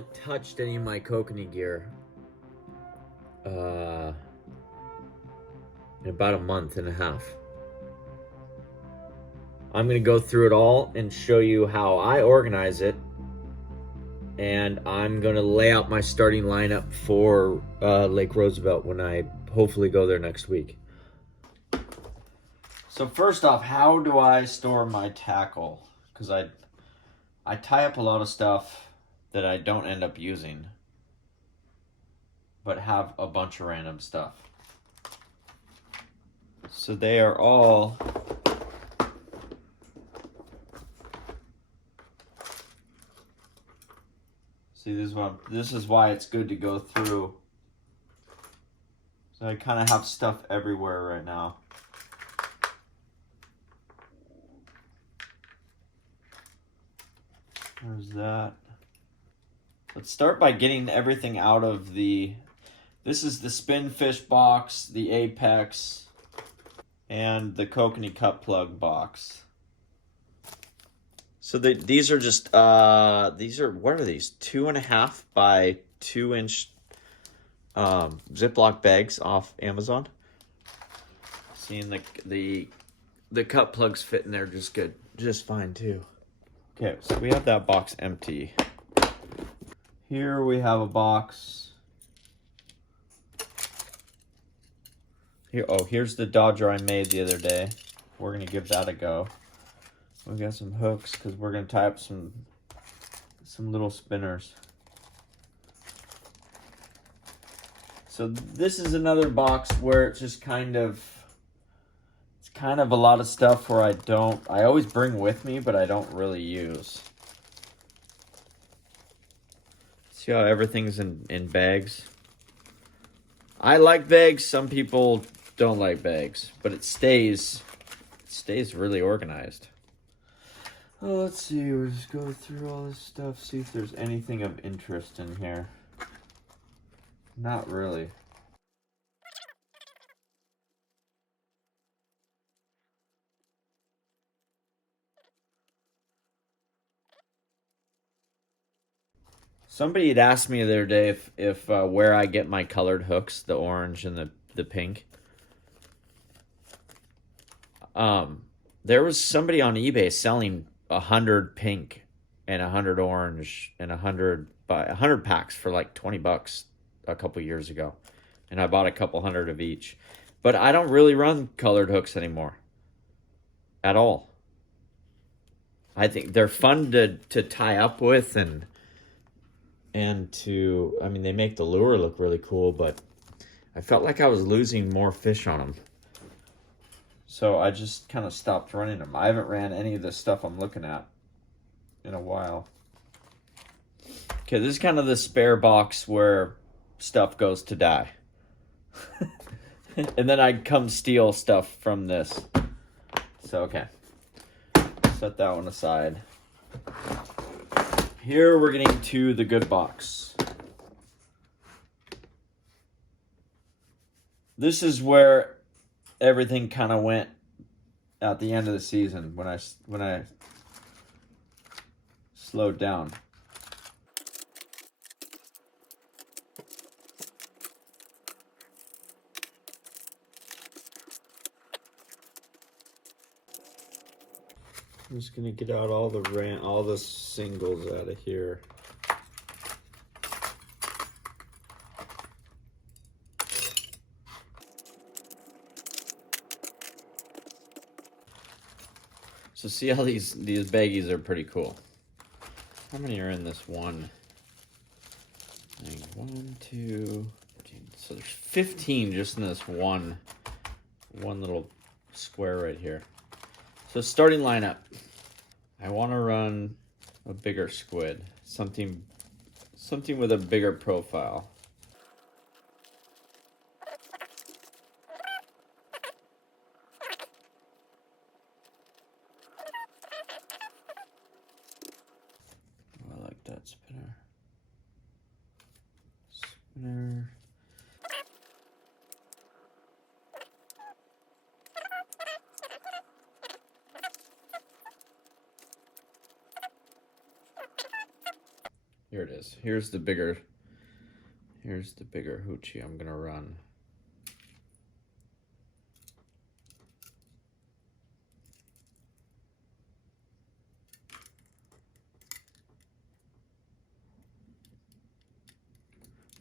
haven't touched any of my kokanee gear in about a month and a half. I'm going to go through it all and show you how I organize it, and I'm going to lay out my starting lineup for Lake Roosevelt when I hopefully go there next week. So first off, how do I store my tackle? Because I tie up a lot of stuff that I don't end up using, but have a bunch of random stuff. So they are all see, this is why it's good to go through. So I kind of have stuff everywhere right now. There's that. Let's start by getting everything out of the... This is the Spinfish box, the Apex, and the Kokanee Cup Plug box. So these are just, these are, what are these? 2.5 by 2 inch Ziploc bags off Amazon. Seeing the cup plugs fit in there just fine too. Okay, so we have that box empty. Here we have a box. Here, oh, here's the Dodger I made the other day. We're gonna give that a go. We got some hooks because we're gonna tie up some little spinners. So this is another box where it's just kind of a lot of stuff where I always bring with me, but I don't really use. See how everything's in bags? I like bags. Some people don't like bags, but it stays really organized. Oh, let's see. We'll just go through all this stuff, see if there's anything of interest in here. Not really. Somebody had asked me the other day if where I get my colored hooks, the orange and the pink. There was somebody on eBay selling 100 pink and 100 orange and 100 packs for like $20 a couple years ago, and I bought a couple hundred of each. But I don't really run colored hooks anymore at all. I think they're fun to tie up with and to, I mean, they make the lure look really cool, but I felt like I was losing more fish on them. So I just kind of stopped running them. I haven't ran any of the stuff I'm looking at in a while. Okay, this is kind of the spare box where stuff goes to die. And then I'd come steal stuff from this. So, okay. Set that one aside. Here we're getting to the good box. This is where everything kind of went at the end of the season when I slowed down. I'm just gonna get out all the singles out of here. So see how these baggies are pretty cool. How many are in this one? 1, 2, 13. So there's 15 just in this one little square right here. So starting lineup. I want to run a bigger squid, something with a bigger profile. I like that spinner. Spinner. Here it is. Here's the bigger Hoochie I'm gonna run.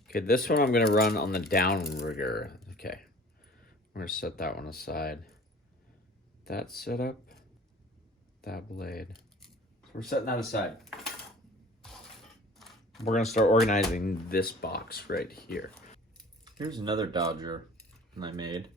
Okay, this one I'm gonna run on the downrigger. Okay, I'm gonna set that one aside. That setup, that blade. So we're setting that aside. We're gonna start organizing this box right here. Here's another Dodger I made.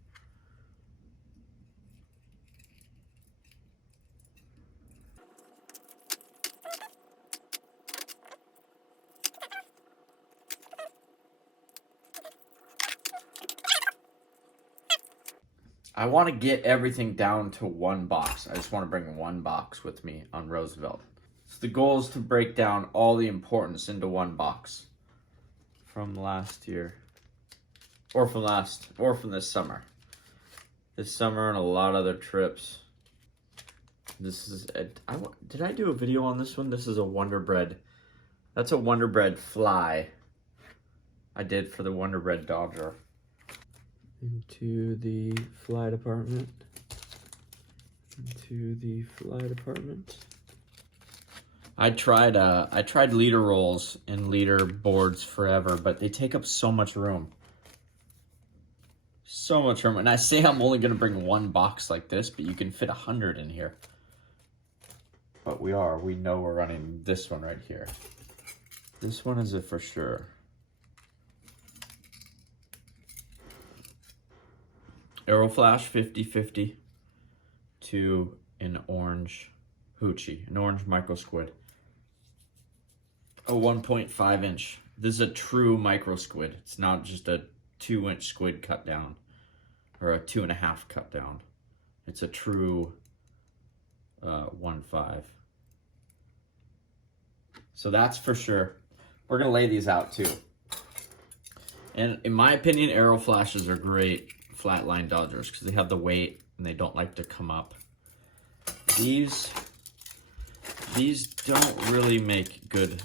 I want to get everything down to one box. I just want to bring one box with me on Roosevelt. So the goal is to break down all the importance into one box from last year, or from this summer. This summer and a lot of other trips. This is did I do a video on this one? This is a Wonder Bread. That's a Wonder Bread fly I did for the Wonder Bread Dodger. Into the fly department. I tried leader rolls and leader boards forever, but they take up so much room. So much room. And I say I'm only gonna bring one box like this, but you can fit 100 in here. But we know we're running this one right here. This one is it for sure. Arrow Flash 50/50 to an orange Hoochie, an orange micro squid. A 1.5 inch. This is a true micro squid. It's not just a 2-inch squid cut down or a 2.5 cut down. It's a true 1.5. So that's for sure. We're gonna lay these out too. And in my opinion, Arrow Flashes are great flatline Dodgers because they have the weight and they don't like to come up. These don't really make good.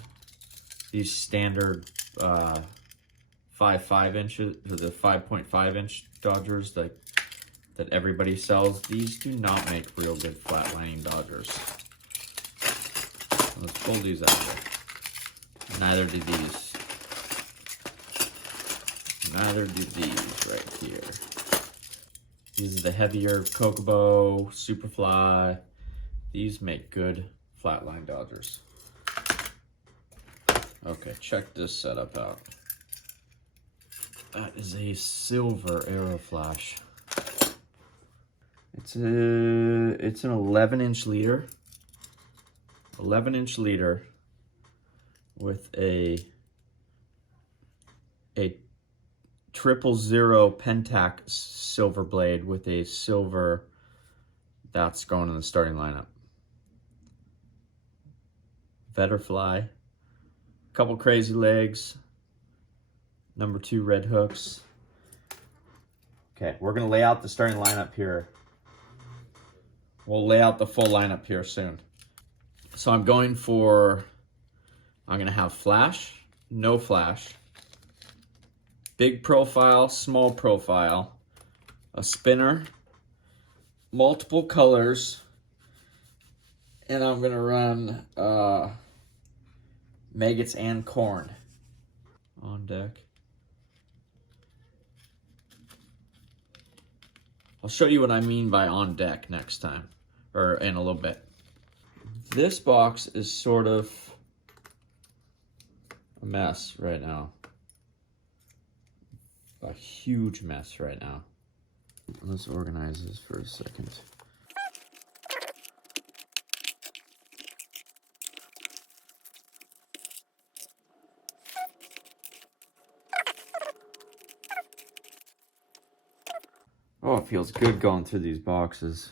These standard 5.5 inches, or the 5.5 inch Dodgers that everybody sells. These do not make real good flatlining Dodgers. Let's pull these out of there. Neither do these. Neither do these right here. These are the heavier Kokobo, Superfly. These make good flatline Dodgers. Okay, check this setup out. That is a silver Arrow Flash. It's an 11-inch leader. 11-inch leader with a 000 Pentax silver blade with a silver that's going in the starting lineup. Vetterfly, couple crazy legs, number 2 red hooks. Okay, we're gonna lay out the starting lineup here. We'll lay out the full lineup here soon. So I'm gonna have flash, no flash, big profile, small profile, a spinner, multiple colors, and I'm gonna run maggots and corn on deck. I'll show you what I mean by on deck next time, or in a little bit. This box is sort of a mess right now. A huge mess right now. Let's organize this for a second. Oh, it feels good going through these boxes.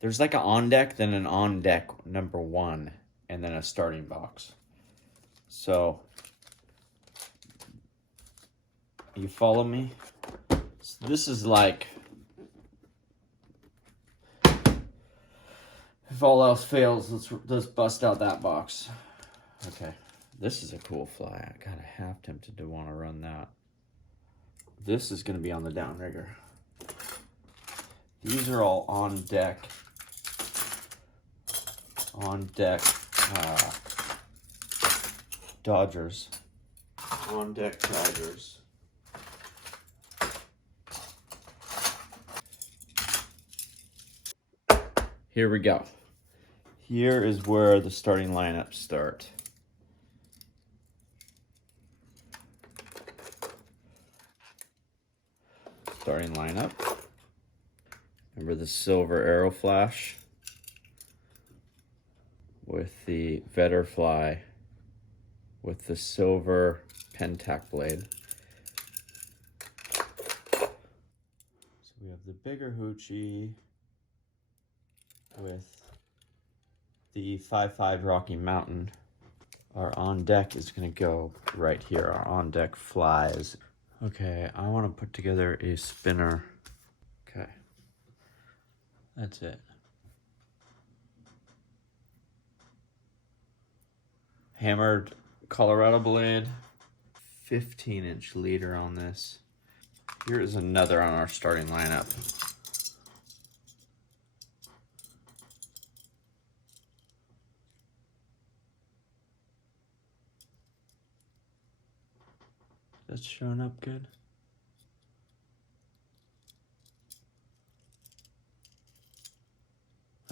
There's like an on deck, then an on deck number 1, and then a starting box. So, you follow me? So this is like, if all else fails, let's bust out that box. Okay, This is a cool fly. I got a half tempted to want to run that. This is going to be on the downrigger. These are all on deck. Uh, Dodgers. On deck Dodgers. Here we go. Here is where the starting lineups start. Starting lineup. Remember the silver arrow flash with the vetter fly with the silver pentac blade. So we have the bigger Hoochie with the 5.5 Rocky Mountain. Our on deck is gonna go right here. Our on deck flies. Okay, I wanna put together a spinner. Okay, that's it. Hammered Colorado blade, 15-inch leader on this. Here is another on our starting lineup. That's showing up good.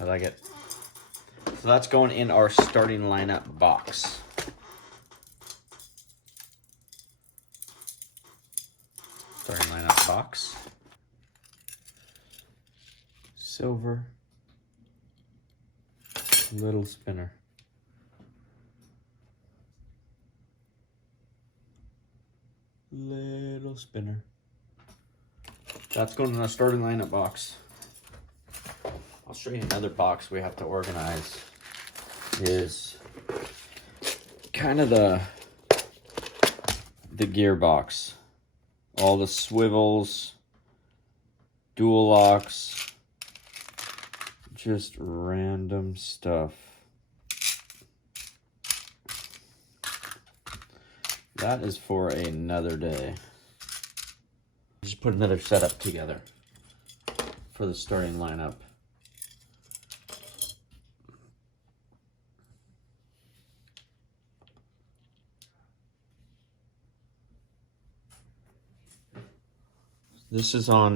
I like it. So that's going in our starting lineup box. Starting lineup box. Silver. Little spinner. Little spinner. That's going in our starting lineup box. I'll show you another box we have to organize. Is kind of the gearbox. All the swivels, dual locks, just random stuff. That is for another day. Just put another setup together for the starting lineup. This is on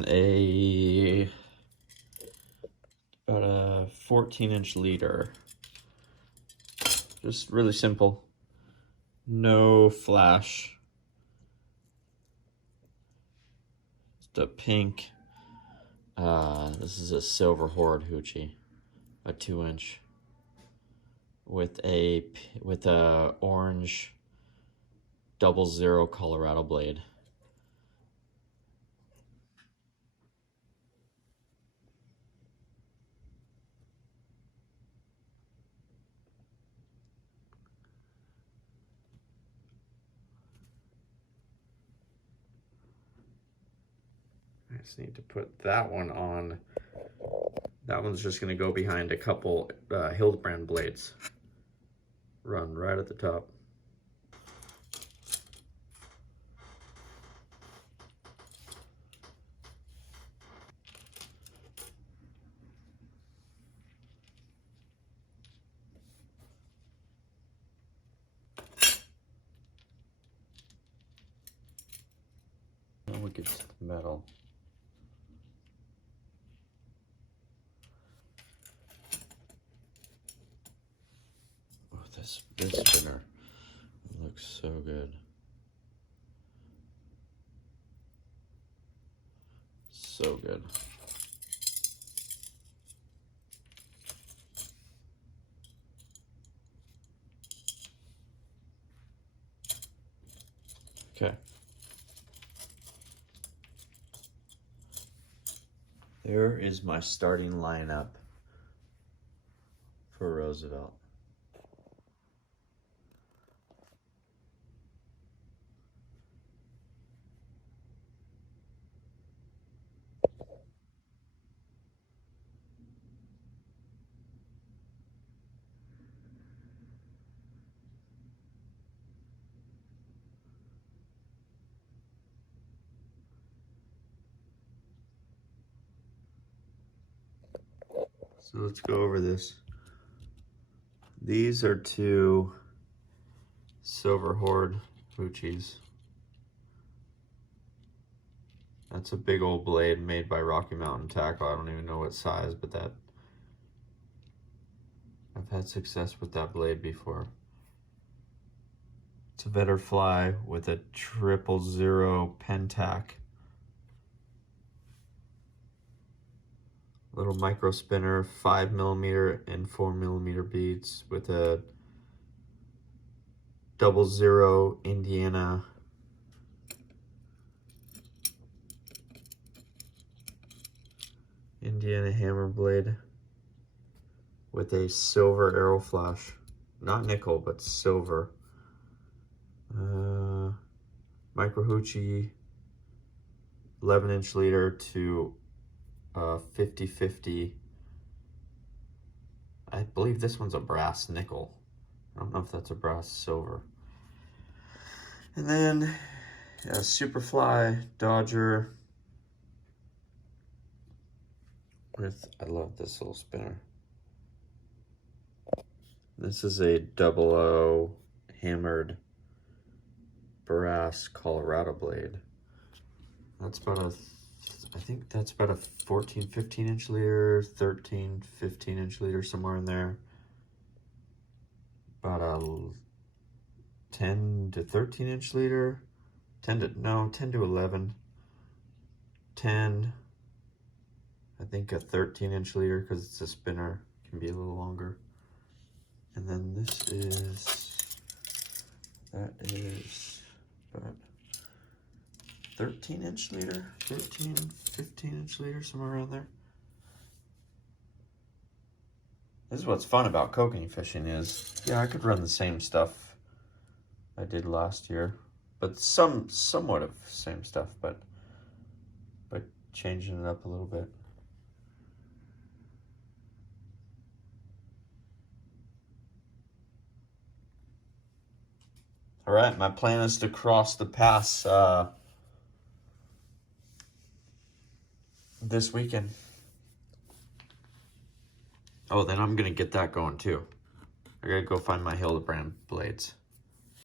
about a 14-inch leader. Just really simple. No flash. Just a pink. This is a silver horde Hoochie, a 2-inch with a orange 00 Colorado blade. I just need to put that one on. That one's just going to go behind a couple Hildebrand blades. Run right at the top. Now we get to the metal. Oh, this spinner looks so good. So good. Okay. There is my starting lineup for Roosevelt. So let's go over this. These are two Silver Horde Hoochies. That's a big old blade made by Rocky Mountain Tackle. I don't even know what size, but that I've had success with that blade before. It's a Vetterfly with a 000 Pentac. Little micro spinner, 5mm and 4mm beads with a 00 Indiana hammer blade with a silver arrow flash. Not nickel, but silver. Micro Hoochie, 11-inch leader to 50/50. I believe this one's a brass nickel. I don't know if that's a brass silver. And then a Superfly Dodger with, I love this little spinner. This is a 00 hammered brass Colorado blade. That's about a, I think that's about a 14, 15-inch leader, 13, 15-inch leader, somewhere in there. About a 10 to 13-inch leader, 10 to 11, 10, I think a 13-inch leader because it's a spinner, can be a little longer. And then this is, that is about 13-inch leader, 13, 15-inch leader, somewhere around there. This is what's fun about kokanee fishing is, yeah, I could run the same stuff I did last year, but somewhat of same stuff, but changing it up a little bit. All right, my plan is to cross the pass this weekend. Oh, then I'm gonna get that going too. I gotta go find my Hildebrand blades.